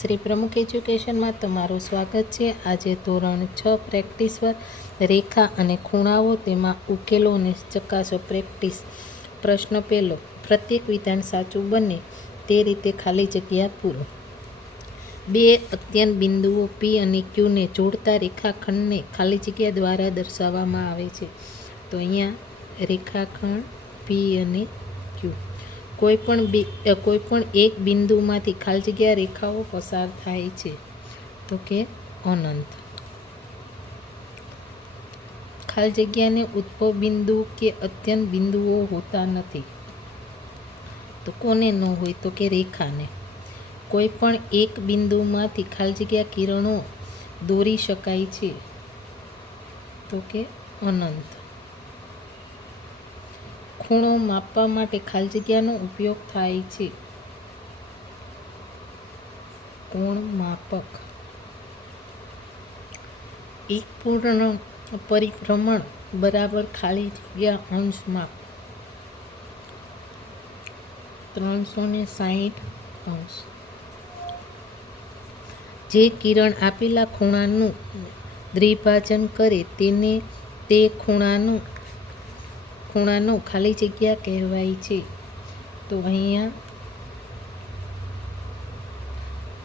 શ્રી પ્રમુખ એજ્યુકેશનમાં તમારું સ્વાગત છે। આજે ધોરણ 6 પ્રેક્ટિસ પર રેખા અને ખૂણાઓ તેમાં ઉકેલોને ચકાસો। પ્રેક્ટિસ પ્રશ્ન પહેલો, પ્રત્યેક વિધાન સાચું બને તે રીતે ખાલી જગ્યા પૂરો। બે અત્યંત બિંદુઓ P અને Q ને જોડતા રેખાખંડને ખાલી જગ્યા દ્વારા દર્શાવવામાં આવે છે। તો અહીંયા રેખાખંડ P અને Q, કોઈપણ એક બિંદુમાંથી ખાલી જગ્યા રેખાઓ પસાર થાય છે। તો કે અનંત। ખાલી જગ્યાને ઉદ્ભવ બિંદુ કે અત્યંત બિંદુઓ હોતા નથી। તો કોને ન હોય? તો કે રેખાને। કોઈપણ એક બિંદુમાંથી ખાલી જગ્યા કિરણો દોરી શકાય છે। તો કે અનંત। ખૂણો માપવા માટે ખાલી જગ્યાનો ઉપયોગ થાય છે। કોણ માપક। એક પૂર્ણ પરિભ્રમણ બરાબર ખાલી જગ્યા અંશ માપ 360 અંશ। જે કિરણ આપેલા ખૂણાનું દ્વિભાજન કરે તે ખૂણાનો ખાલી જગ્યા કહેવાય છે। તો અહીંયા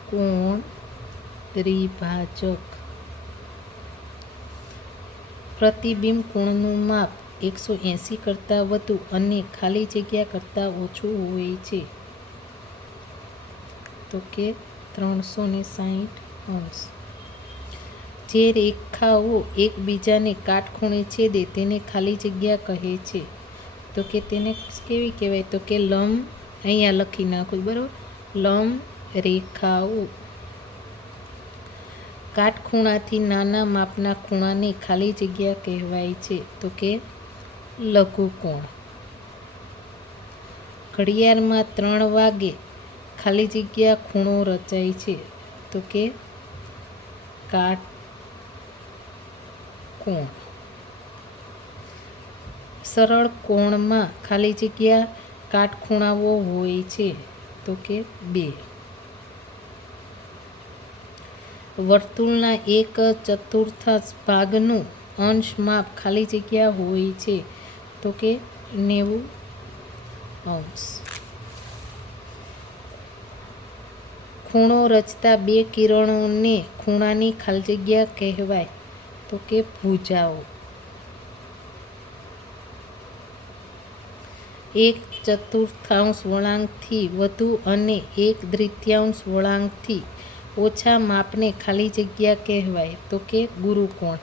કોણ દ્વિભાજક। પ્રતિબિંબ કોણનું માપ 180 કરતાં વધુ અને ખાલી જગ્યા કરતાં ઓછું હોય છે। તો કે 360 અંશ। જે રેખાઓ એકબીજાને કાટખૂણે છેદે તેને ખાલી જગ્યા કહે છે। તો કે તેને કેવી કહેવાય? તો કે લંબ। અહીંયા લખી નાખો, બરાબર। લંબ રેખાઓ। કાટખૂણાથી નાના માપના ખૂણાને ખાલી જગ્યા કહેવાય છે। તો કે લઘુકોણ। ઘડિયાળમાં 3 વાગે ખાલી જગ્યા ખૂણો રચાય છે। તો કે કાટકોણ। સરળ કોણમાં ખાલી જગ્યા કાટખૂણાઓ હોય છે। તો કે 2। વર્તુળના 1/4 ભાગનું અંશ માપ ખાલી જગ્યા હોય છે। તો કે 90 અંશ। ખૂણો રચતા બે કિરણોને ખૂણાની ખાલી જગ્યા કહેવાય। તો કે ભુજાઓ। 1/4 વળાંકથી વધુ અને 1/3 વળાંકથી ઓછા માપને ખાલી જગ્યા કહેવાય। તો કે ગુરુકોણ।